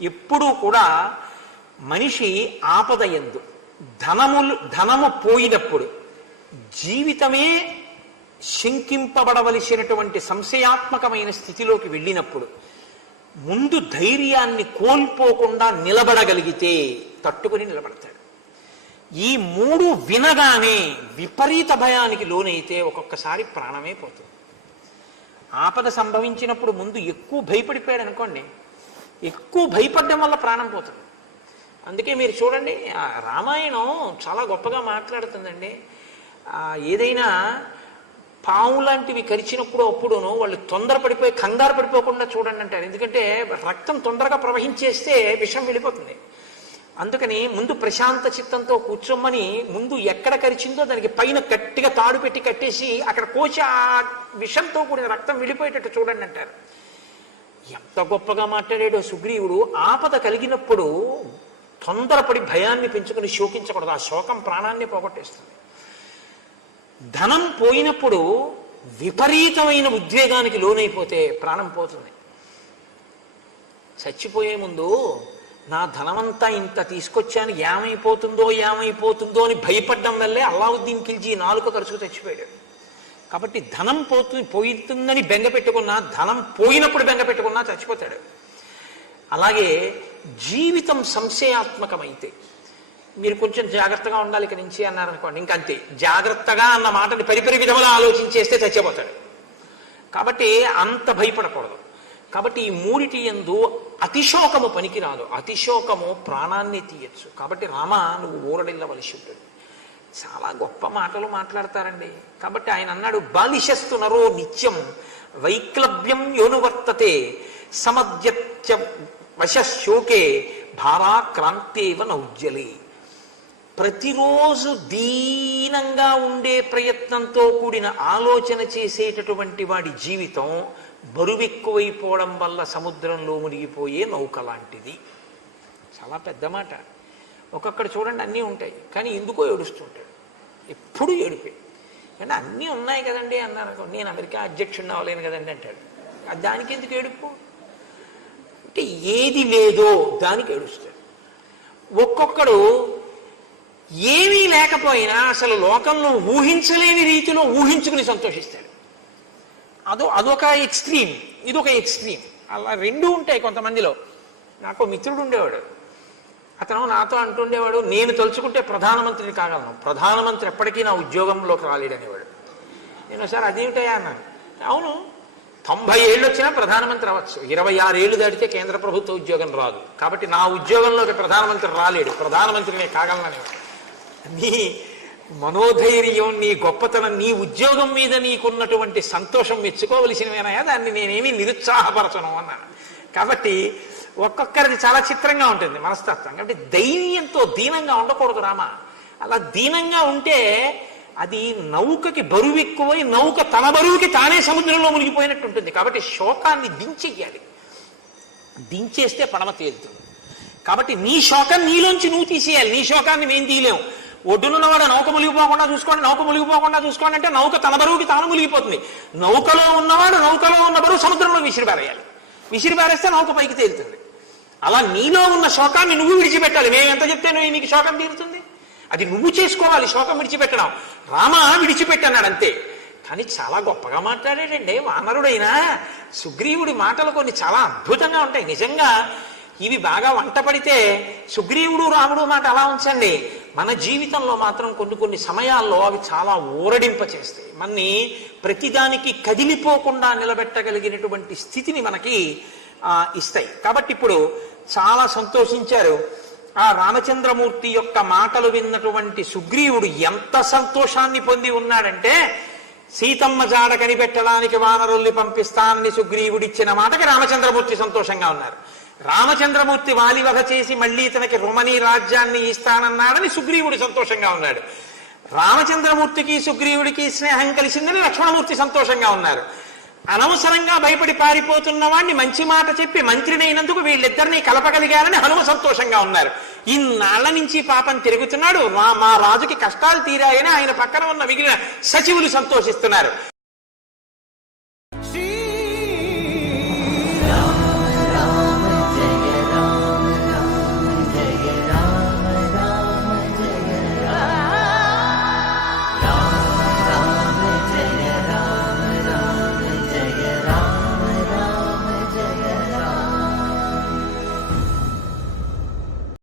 ఎప్పుడూ కూడా మనిషి ఆపద ఎందు ధనములు ధనము పోయినప్పుడు జీవితమే శంకింపబడవలసినటువంటి సంశయాత్మకమైన స్థితిలోకి వెళ్ళినప్పుడు ముందు ధైర్యాన్ని కోల్పోకుండా నిలబడగలిగితే తట్టుకుని నిలబడతాడు. ఈ మూడు వినగానే విపరీత భయానికి లోనైతే ఒక్కొక్కసారి ప్రాణమే పోతుంది. ఆపద సంభవించినప్పుడు ముందు ఎక్కువ భయపడిపోయాడు అనుకోండి ఎక్కువ భయపడడం వల్ల ప్రాణం పోతుంది. అందుకే మీరు చూడండి రామాయణం చాలా గొప్పగా మాట్లాడుతుందండి. ఏదైనా పాము లాంటివి కరిచినప్పుడు అప్పుడును వాళ్ళు తొందరపడిపోయి కంగారు పడిపోకుండా చూడండి అంటారు. ఎందుకంటే రక్తం తొందరగా ప్రవహించేస్తే విషం వెళ్ళిపోతుంది. అందుకని ముందు ప్రశాంత చిత్తంతో కూర్చోమని ముందు ఎక్కడ కరిచిందో దానికి పైన గట్టిగా తాడు పెట్టి కట్టేసి అక్కడ కోసి ఆ విషంతో కూడిన రక్తం వెళ్ళిపోయేటట్టు చూడండి అంటారు. ఎంత గొప్పగా మాట్లాడాడో సుగ్రీవుడు ఆపద కలిగినప్పుడు తొందరపడి భయాన్ని పెంచుకుని శోకించకూడదు. ఆ శోకం ప్రాణాన్ని పోగొట్టేస్తుంది. ధనం పోయినప్పుడు విపరీతమైన ఉద్వేగానికి లోనైపోతే ప్రాణం పోతుంది. చచ్చిపోయే ముందు నా ధనమంతా ఇంత తీసుకొచ్చాను ఏమైపోతుందో ఏమైపోతుందో అని భయపడ్డం వల్లే అల్లావుద్దీన్ ఖిల్జీ నాలుక తరచుకు చచ్చిపోయాడు. కాబట్టి ధనం పోతుంది పోతుందని బెంగ పెట్టుకున్నా ధనం పోయినప్పుడు బెంగ పెట్టుకున్నా చచ్చిపోతాడు. అలాగే జీవితం సంశయాత్మకమైతే మీరు కొంచెం జాగ్రత్తగా ఉండాలి ఇక నుంచి అన్నారనుకోండి ఇంకంతే. జాగ్రత్తగా అన్న మాటని పరిపరి విధములా ఆలోచించేస్తే చచ్చిపోతాడు. కాబట్టి అంత భయపడకూడదు. కాబట్టి ఈ మూడిటి ఎందు అతిశోకము పనికిరాదు. అతిశోకము ప్రాణాన్ని తీయచ్చు. కాబట్టి రామ నువ్వు ఊరడిల్లవలసి ఉంటుంది. చాలా గొప్ప మాటలు మాట్లాడతారండి. కాబట్టి ఆయన అన్నాడు బాలిశస్తునరో నిత్యం వైక్లభ్యం యోనువర్తతే సమద్యత్య వశశోకే భారాక్రాంతేవ నౌజ్జలే ప్రతిరోజు దీనంగా ఉండే ప్రయత్నంతో కూడిన ఆలోచన చేసేటటువంటి వాడి జీవితం బరువెక్కువైపోవడం వల్ల సముద్రంలో మునిగిపోయే నౌక లాంటిది. చాలా పెద్ద మాట. ఒక్కొక్కడు చూడండి అన్నీ ఉంటాయి. కానీ ఎందుకో ఏడుస్తుంటాడు. ఎప్పుడు ఏడిపే. కానీ అన్నీ ఉన్నాయి కదండి అన్నారు అనుకో, నేను అమెరికా అధ్యక్షుడిని అవ్వలేను కదండి అంటాడు. దానికి ఎందుకు ఏడుపు? అంటే ఏది లేదో దానికి ఏడుస్తాడు. ఒక్కొక్కడు ఏమీ లేకపోయినా అసలు లోకంలో ఊహించలేని రీతిలో ఊహించుకుని సంతోషిస్తాడు. అదో అదొక ఎక్స్ట్రీమ్. ఇదొక ఎక్స్ట్రీమ్. అలా రెండు ఉంటాయి కొంతమందిలో. నాకు మిత్రుడు ఉండేవాడు. అతను నాతో అంటుండేవాడు నేను తలుచుకుంటే ప్రధానమంత్రిని కాగలను. ప్రధానమంత్రి ఎప్పటికీ నా ఉద్యోగంలోకి రాలేడనేవాడు. నేను ఒకసారి అదేమిటయా అన్నాను అవును తొంభై ఏళ్ళు వచ్చినా ప్రధానమంత్రి అవ్వచ్చు. ఇరవై ఆరు ఏళ్ళు దాటితే కేంద్ర ప్రభుత్వ ఉద్యోగం రాదు. కాబట్టి నా ఉద్యోగంలోకి ప్రధానమంత్రి రాలేడు. ప్రధానమంత్రినే కాగలననేవాడు. నీ మనోధైర్యం నీ గొప్పతనం నీ ఉద్యోగం మీద నీకున్నటువంటి సంతోషం మెచ్చుకోవలసినవేనయా దాన్ని నేనేమి నిరుత్సాహపరచను అన్నాను కాబట్టి ఒక్కొక్కరిది చాలా చిత్రంగా ఉంటుంది మనస్తత్వం. కాబట్టి ధైర్యంతో దీనంగా ఉండకూడదు రామ. అలా దీనంగా ఉంటే అది నౌకకి బరువు ఎక్కువై నౌక తన బరువుకి తానే సముద్రంలో మునిగిపోయినట్టు ఉంటుంది. కాబట్టి శోకాన్ని దించెయ్యాలి దించేస్తే పడమ తేలుతుంది. కాబట్టి నీ శోకం నీలోంచి నువ్వు తీసేయాలి. నీ శోకాన్ని మేము తీయలేము ఒడ్డునున్నవాడు నౌక మునిగిపోకుండా చూసుకోండి నౌక మునిగిపోకుండా చూసుకోండి అంటే నౌక తన బరువుకి తాను మునిగిపోతుంది. నౌకలో ఉన్నవాడు నౌకలో ఉన్న బరువు సముద్రంలో విసిరిపారేయాలి విసిరిపారేస్తే నౌక పైకి తేలుతుంది. అలా నీలో ఉన్న శోకాన్ని నువ్వు విడిచిపెట్టాలి. మేము ఎంత చెప్తే నువ్వు నీకు శోకం తీరుతుంది? అది నువ్వు చేసుకోవాలి శోకం విడిచిపెట్టడం. రామ విడిచిపెట్టన్నాడు అంతే. కానీ చాలా గొప్పగా మాట్లాడాడండి వానరుడైనా. సుగ్రీవుడి మాటలు కొన్ని చాలా అద్భుతంగా ఉంటాయి. నిజంగా ఇవి బాగా వంట పడితే సుగ్రీవుడు రాముడు మాట అలా ఉంచండి. మన జీవితంలో మాత్రం కొన్ని కొన్ని సమయాల్లో అవి చాలా ఊరడింప చేస్తాయి. మన్ని ప్రతిదానికి కదిలిపోకుండా నిలబెట్టగలిగినటువంటి స్థితిని మనకి ఇస్తాయి. కాబట్టి ఇప్పుడు చాలా సంతోషించారు. ఆ రామచంద్రమూర్తి యొక్క మాటలు విన్నటువంటి సుగ్రీవుడు ఎంత సంతోషాన్ని పొంది ఉన్నాడంటే సీతమ్మ జాడ కనిపెట్టడానికి వానరుల్ని పంపిస్తానని సుగ్రీవుడిచ్చిన మాటకి రామచంద్రమూర్తి సంతోషంగా ఉన్నారు. రామచంద్రమూర్తి వాలివధ చేసి మళ్ళీ తనకి రుమణి రాజ్యాన్ని ఇస్తానన్నాడని సుగ్రీవుడు సంతోషంగా ఉన్నాడు. రామచంద్రమూర్తికి సుగ్రీవుడికి స్నేహం కలిసిందని లక్ష్మణమూర్తి సంతోషంగా ఉన్నారు. అనవసరంగా భయపడి పారిపోతున్న వాడిని మంచి మాట చెప్పి మంత్రినైనందుకు వీళ్ళిద్దరినీ కలపగలిగారని హనుమ సంతోషంగా ఉన్నారు. ఇన్నాళ్ళ నుంచి పాపం తిరుగుతున్నాడు. మా మా రాజుకి కష్టాలు తీరాయని ఆయన పక్కన ఉన్న మిగిలిన సచివులు సంతోషిస్తున్నారు.